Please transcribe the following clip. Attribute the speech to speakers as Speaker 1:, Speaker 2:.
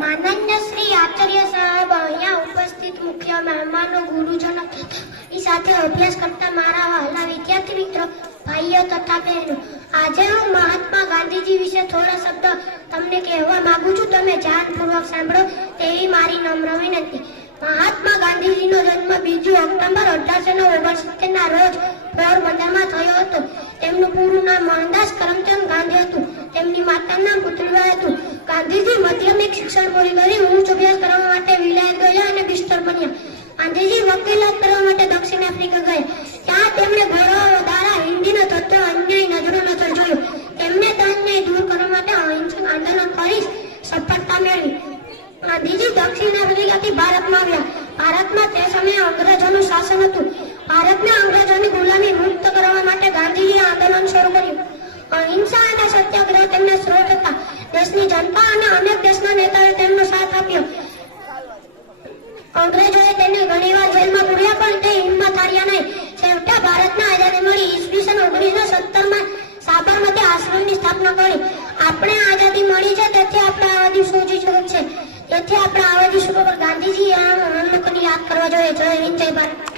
Speaker 1: માનન્ય શ્રી આચાર્ય સાહેબ અહીંયા ઉપસ્થિત મુખ્ય મહેમાનો, ગુરુજનો સાથે અભ્યાસ કરતા મારા વહાલા વિદ્યાર્થી મિત્રો, ભાઈઓ તથા બહેનો, આજે હું મહાત્મા ગાંધીજી વિશે થોડા શબ્દ તમને કહેવા માંગુ છું. તમે ધ્યાનપૂર્વક સાંભળો તેવી મારી નમ્ર વિનંતી. મહાત્મા ગાંધીજીનો જન્મ બીજું ઓક્ટોબર અઢારસો ને ઓગણસિત્તેર ના રોજ પોરબંદરમાં થયો હતો. તેમનું પૂરું તેમની માતાનું હતું ગાંધીજી માધ્યમિક શિક્ષણ પૂરી કરી, ઉચ્ચ અભ્યાસ કરવા માટે વિલાયત ગયા અને બિસ્તર બન્યા. ગાંધીજી વકીલાત કરવા માટે દક્ષિણ આફ્રિકા ગયા ત્યાં તેમણે ગૌરવ દ્વારા હિન્દીનો તત્વ અન્યાય નજરો નજર જોયો. તેમને અન્યાય દૂર કરવા માટે અહિંસક આંદોલન કરી સફળતા મેળવી. ગાંધીજી દક્ષિણ આફ્રિકાથી ભારતમાં આવ્યા. ભારતમાં તે સમયે અંગ્રેજોનું શાસન હતું. ભારતને અંગ્રેજોની ગુલામી મુક્ત કરવા માટે ગાંધીજીએ આંદોલન શરૂ કર્યું અહિંસા અને સત્યાગ્રહ તેમના સ્ત્રોત હતા દેશની જનતા અને અનેક દેશના નેતાઓએ તેમનો સાથ આપ્યો. અંગ્રેજોએ તેને ઘણીવાર જેલમાં પૂર્યા પણ તે હિંમત હાર્યા નહીં. છેવટે ભારતને આઝાદી મળી ઈસવીસન ઓગણીસો સત્તરમાં સાબરમતી આશ્રમની સ્થાપના કરી. આપણે આઝાદી મળી છે, તેથી આપણે આવા દિવસો ઉજવી છે તેથી આપણે દિવસો પર ગાંધીજી આ લોકોને યાદ કરવા જોઈએ. જય હિન્દ, જય ભારત.